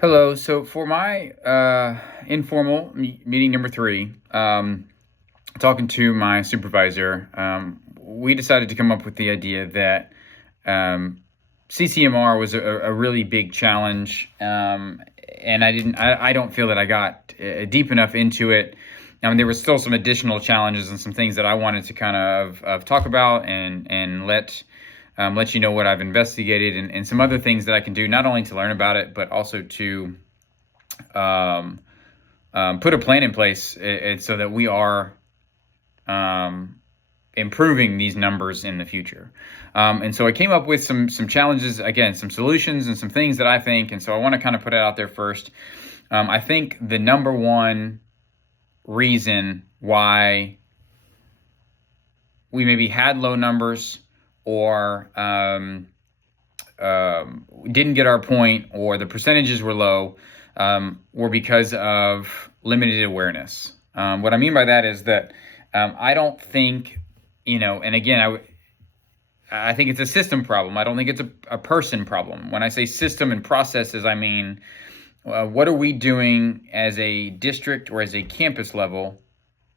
Hello. So for my informal meeting number three, talking to my supervisor, we decided to come up with the idea that um, CCMR was a really big challenge, and I don't feel that I got deep enough into it. I mean, there was still some additional challenges and some things that I wanted to kind of talk about and let you know what I've investigated and some other things that I can do, not only to learn about it, but also to um, put a plan in place so that we are um, improving these numbers in the future. And so I came up with some challenges, again, some solutions and some things that I think. And so I want to kind of put it out there first. I think the number one reason why we maybe had low numbers or didn't get our point or the percentages were low were because of limited awareness. What I mean by that is that I don't think, and again, I think it's a system problem. I don't think it's a person problem. When I say system and processes, I mean, what are we doing as a district or as a campus level,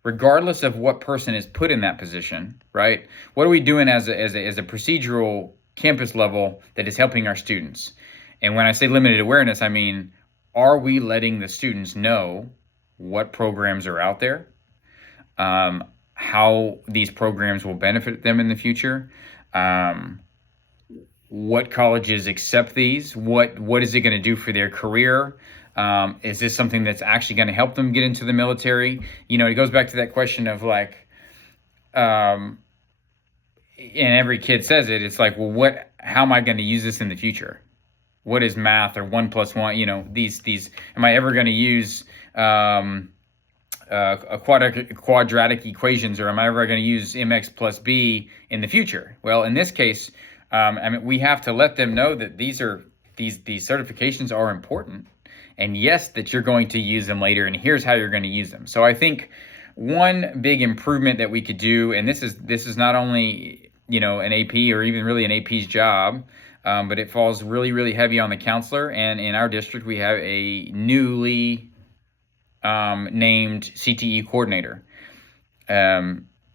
regardless of what person is put in that position, right? What are we doing as a procedural campus level that is helping our students? And when I say limited awareness, I mean, are we letting the students know what programs are out there, how these programs will benefit them in the future, what colleges accept these, what is it going to do for their career? Is this something that's actually going to help them get into the military? It goes back to that question of like, and every kid says it. It's like, well, how am I going to use this in the future? What is math or 1+1? These. Am I ever going to use quadratic equations, or am I ever going to use mx plus b in the future? Well, in this case, I mean, we have to let them know that these certifications are important, and yes, that you're going to use them later, and here's how you're going to use them. So I think one big improvement that we could do, and this is not only an AP or even really an AP's job, but it falls really heavy on the counselor. And in our district, we have a newly named CTE coordinator,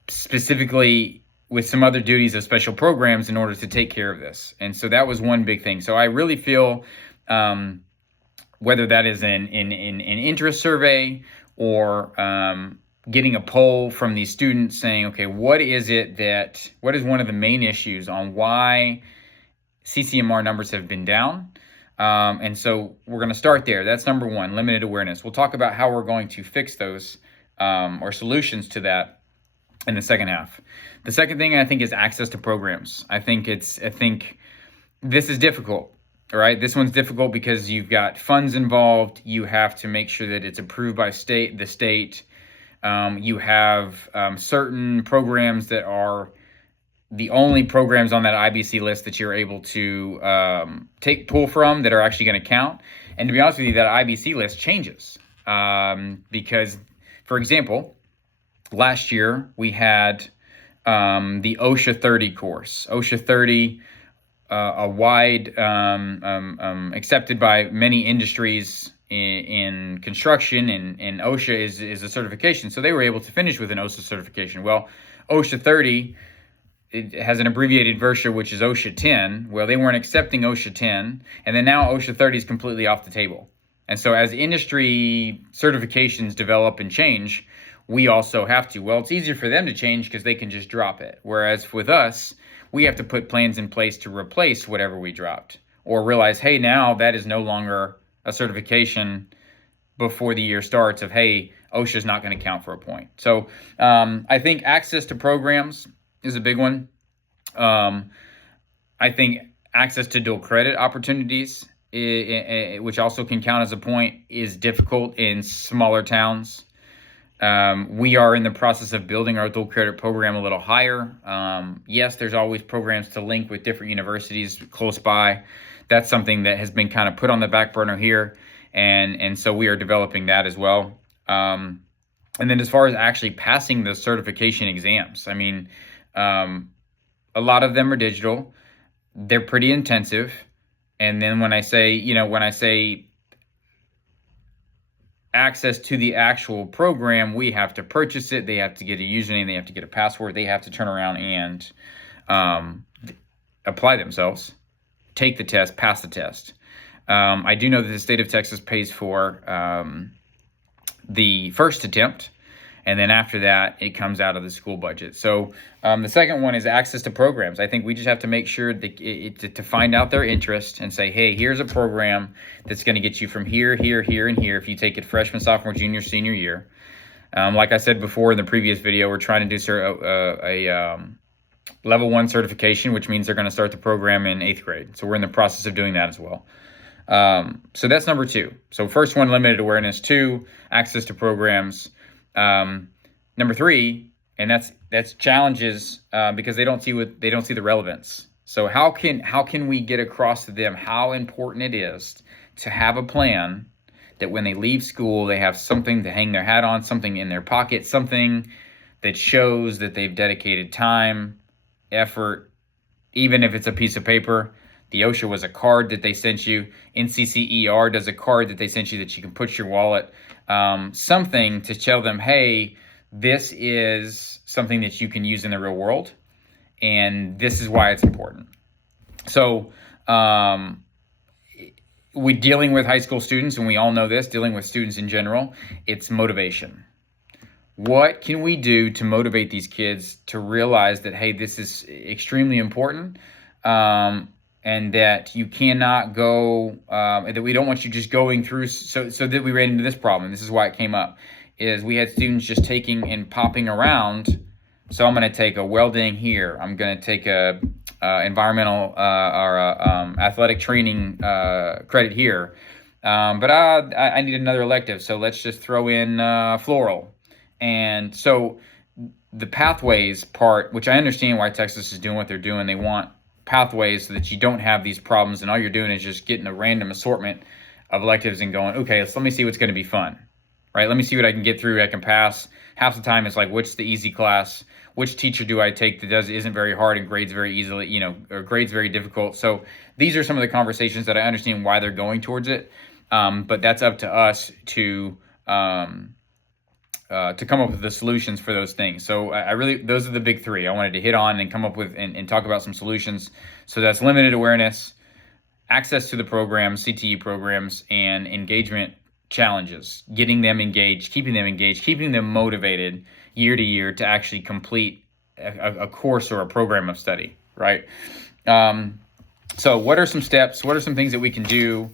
specifically with some other duties of special programs in order to take care of this. And so that was one big thing. So I really feel whether that is an interest survey or getting a poll from these students saying, okay, what is one of the main issues on why CCMR numbers have been down? And so we're going to start there. That's number one, limited awareness. We'll talk about how we're going to fix those or solutions to that in the second half. The second thing I think is access to programs. I think this is difficult. All right, this one's difficult because you've got funds involved. You have to make sure that it's approved by the state. You have certain programs that are the only programs on that IBC list that you're able to pull from that are actually going to count. And to be honest with you, that IBC list changes because, for example, last year we had the OSHA 30 course. OSHA 30, a wide accepted by many industries in construction, and OSHA is a certification. So they were able to finish with an OSHA certification. Well, OSHA 30, it has an abbreviated version, which is OSHA 10. Well, they weren't accepting OSHA 10, and then now OSHA 30 is completely off the table. And so as industry certifications develop and change, we also have to. Well, it's easier for them to change because they can just drop it. Whereas with us, we have to put plans in place to replace whatever we dropped, or realize, hey, now that is no longer a certification before the year starts of, hey, OSHA is not going to count for a point. So I think access to programs is a big one. I think access to dual credit opportunities, which also can count as a point, is difficult in smaller towns. We are in the process of building our dual credit program a little higher. Yes, there's always programs to link with different universities close by. That's something that has been kind of put on the back burner here. And so we are developing that as well. And then as far as actually passing the certification exams, I mean, a lot of them are digital. They're pretty intensive. And then when I say access to the actual program, we have to purchase it. They have to get a username. They have to get a password. They have to turn around and apply themselves, take the test, pass the test. I do know that the state of Texas pays for the first attempt, and then after that, it comes out of the school budget. So the second one is access to programs. I think we just have to make sure that to find out their interest and say, hey, here's a program that's going to get you from here, here, here, and here if you take it freshman, sophomore, junior, senior year. Like I said before in the previous video, we're trying to do a level 1 certification, which means they're going to start the program in 8th grade. So we're in the process of doing that as well. So that's number 2. So first one, limited awareness. 2, access to programs. Number 3, and that's challenges because they don't see the relevance. So how can we get across to them how important it is to have a plan that when they leave school, they have something to hang their hat on, something in their pocket, something that shows that they've dedicated time, effort, even if it's a piece of paper. The OSHA was a card that they sent you. NCCER does a card that they sent you that you can put your wallet. Something to tell them, hey, this is something that you can use in the real world, and this is why it's important. So we're dealing with high school students, and we all know this, dealing with students in general, it's motivation. What can we do to motivate these kids to realize that, hey, this is extremely important, and that you cannot go, that we don't want you just going through, so that we ran into this problem. This is why it came up, is we had students just taking and popping around. So I'm going to take a welding here. I'm going to take a environmental or athletic training credit here. But I need another elective, so let's just throw in floral. And so the pathways part, which I understand why Texas is doing what they're doing, they want pathways so that you don't have these problems, and all you're doing is just getting a random assortment of electives and going, okay, let me see what's going to be fun, right? Let me see what I can get through, I can pass. Half the time it's like, what's the easy class? Which teacher do I take that isn't very hard and grades very easily, or grades very difficult? So these are some of the conversations that I understand why they're going towards it, but that's up to us to come up with the solutions for those things. So I really, those are the big 3 I wanted to hit on and come up with and talk about some solutions. So that's limited awareness, access to the programs, CTE programs, and engagement challenges, getting them engaged, keeping them motivated year to year to actually complete a course or a program of study, right? So what are some steps? What are some things that we can do?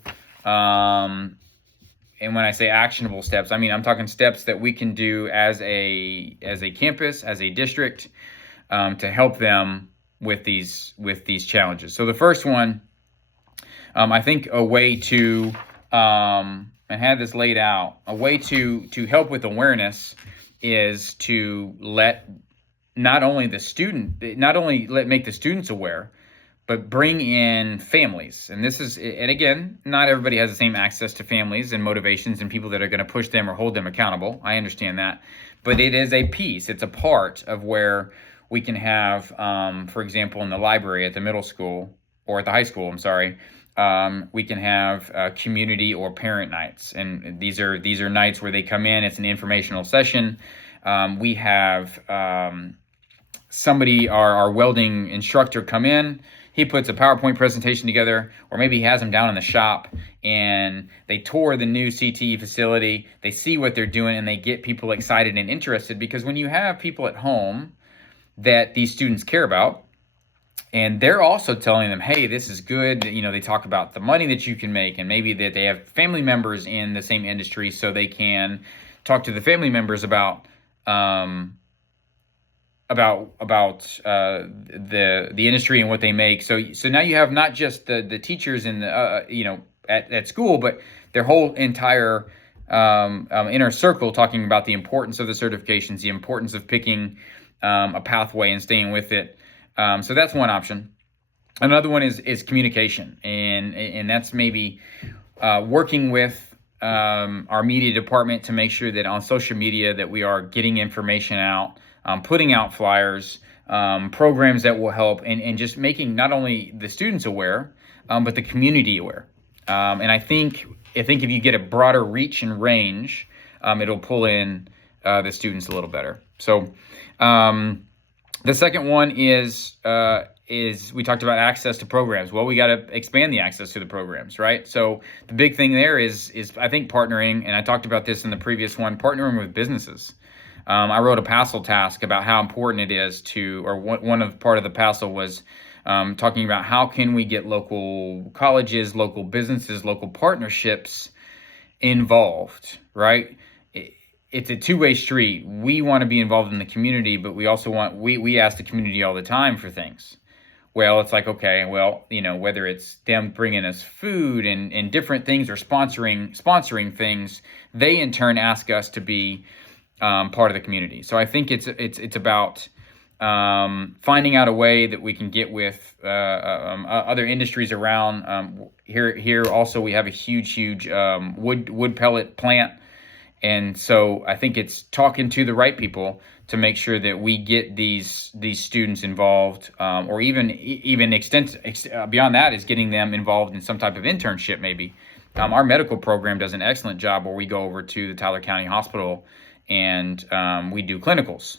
And when I say actionable steps, I mean, I'm talking steps that we can do as a campus, as a district, to help them with these challenges. So the first one, I think a way to, and have this laid out, a way to help with awareness is to let not only make the students aware, but bring in families. And again, not everybody has the same access to families and motivations and people that are going to push them or hold them accountable. I understand that. But it is a piece, it's a part of where we can have, for example, in the library at the middle school, or at the high school, we can have community or parent nights. And these are nights where they come in, it's an informational session. We have somebody, our welding instructor, come in. He puts a PowerPoint presentation together, or maybe he has them down in the shop, and they tour the new CTE facility. They see what they're doing, and they get people excited and interested, because when you have people at home that these students care about, and they're also telling them, hey, this is good. They talk about the money that you can make, and maybe that they have family members in the same industry, so they can talk to the family members about the industry and what they make. So now you have not just the teachers in the at school, but their whole entire inner circle talking about the importance of the certifications, the importance of picking a pathway and staying with it. So that's one option. Another one is communication, and that's maybe working with our media department to make sure that on social media that we are getting information out, putting out flyers, programs that will help, and just making not only the students aware, but the community aware. And I think I think if you get a broader reach and range, it'll pull in the students a little better. So the second one is we talked about access to programs. Well, we got to expand the access to the programs, right? So the big thing there is I think partnering, and I talked about this in the previous one, partnering with businesses. I wrote a PASL task about how important it is part of the PASL was talking about how can we get local colleges, local businesses, local partnerships involved, right? It's a two-way street. We want to be involved in the community, but we also we ask the community all the time for things. Well, it's like, okay, well, whether it's them bringing us food and different things or sponsoring things, they in turn ask us to be part of the community. So I think it's about finding out a way that we can get with other industries around. Here also we have a huge wood pellet plant, and so I think it's talking to the right people to make sure that we get these students involved, or even beyond that is getting them involved in some type of internship maybe. Our medical program does an excellent job where we go over to the Tyler County Hospital and we do clinicals.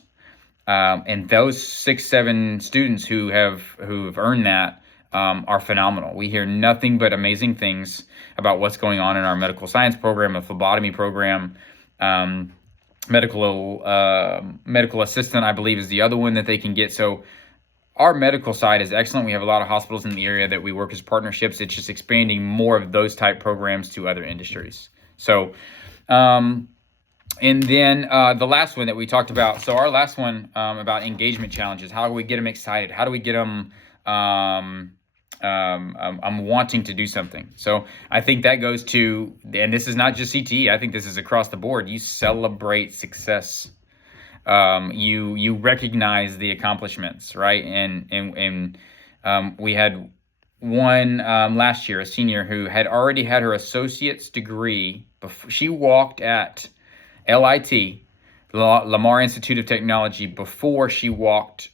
And those 6-7 students who've earned that are phenomenal. We hear nothing but amazing things about what's going on in our medical science program, a phlebotomy program. Medical assistant, I believe, is the other one that they can get. So our medical side is excellent. We have a lot of hospitals in the area that we work as partnerships. It's just expanding more of those type programs to other industries. So, and then the last one that we talked about. So our last one about engagement challenges. How do we get them excited? How do we get them wanting to do something? So I think that goes to, and this is not just CTE, I think this is across the board. You celebrate success. You recognize the accomplishments, right? And we had one last year, a senior who had already had her associate's degree before she walked at LIT, Lamar Institute of Technology, before she walked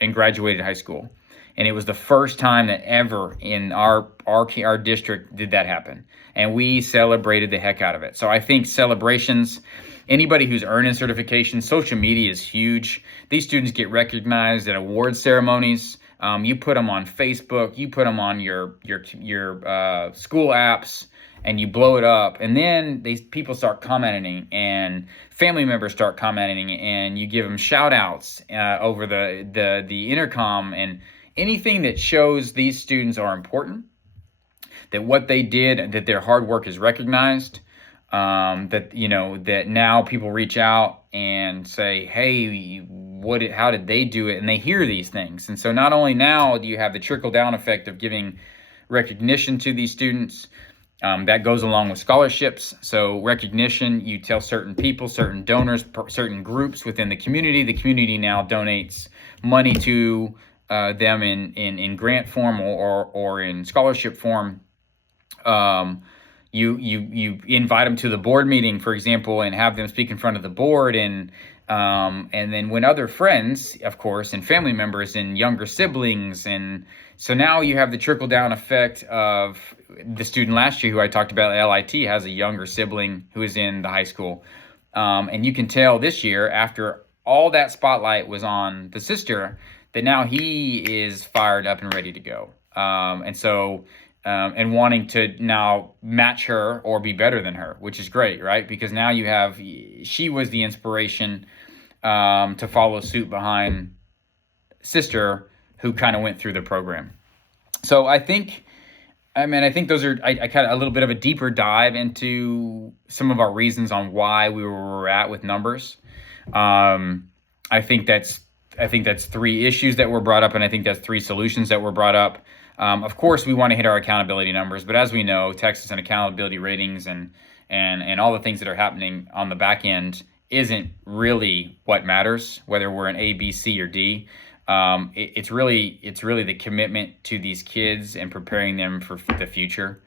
and graduated high school. And it was the first time that ever in our district did that happen. And we celebrated the heck out of it. So I think celebrations, anybody who's earning certification, social media is huge. These students get recognized at award ceremonies. You put them on Facebook, you put them on your school apps, and you blow it up. And then these people start commenting, and family members start commenting, and you give them shout outs over the intercom, and anything that shows these students are important, that what they did, that their hard work is recognized, that now people reach out and say, hey, how did they do it? And they hear these things. And so not only now do you have the trickle down effect of giving recognition to these students, that goes along with scholarships. So recognition, you tell certain people, certain donors, certain groups within the community now donates money to them in grant form or in scholarship form. You invite them to the board meeting, for example, and have them speak in front of the board, and then when other friends, of course, and family members and younger siblings, and so now you have the trickle down effect of the student last year who I talked about at LIT has a younger sibling who is in the high school, and you can tell this year after all that spotlight was on the sister that now he is fired up and ready to go, and wanting to now match her or be better than her, which is great, right? Because now she was the inspiration to follow suit behind sister who kind of went through the program. So I think those are, I kind of a little bit of a deeper dive into some of our reasons on why we were where we're at with numbers. I think that's 3 issues that were brought up, and I think that's 3 solutions that were brought up. Of course, we want to hit our accountability numbers, but as we know, Texas and accountability ratings and all the things that are happening on the back end isn't really what matters, whether we're an A, B, C, or D. It's really the commitment to these kids and preparing them for the future.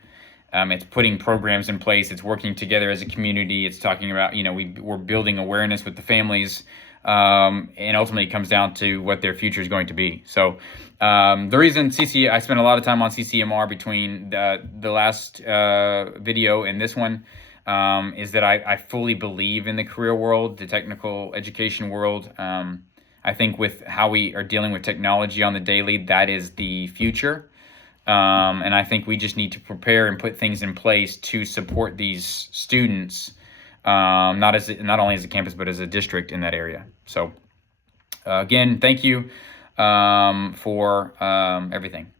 It's putting programs in place. It's working together as a community. It's talking about, we're building awareness with the families and ultimately it comes down to what their future is going to be. So the reason I spent a lot of time on CCMR between the last video and this one is that I fully believe in the career world, the technical education world. I think with how we are dealing with technology on the daily, that is the future. And I think we just need to prepare and put things in place to support these students, not only as a campus, but as a district in that area. So again, thank you for everything.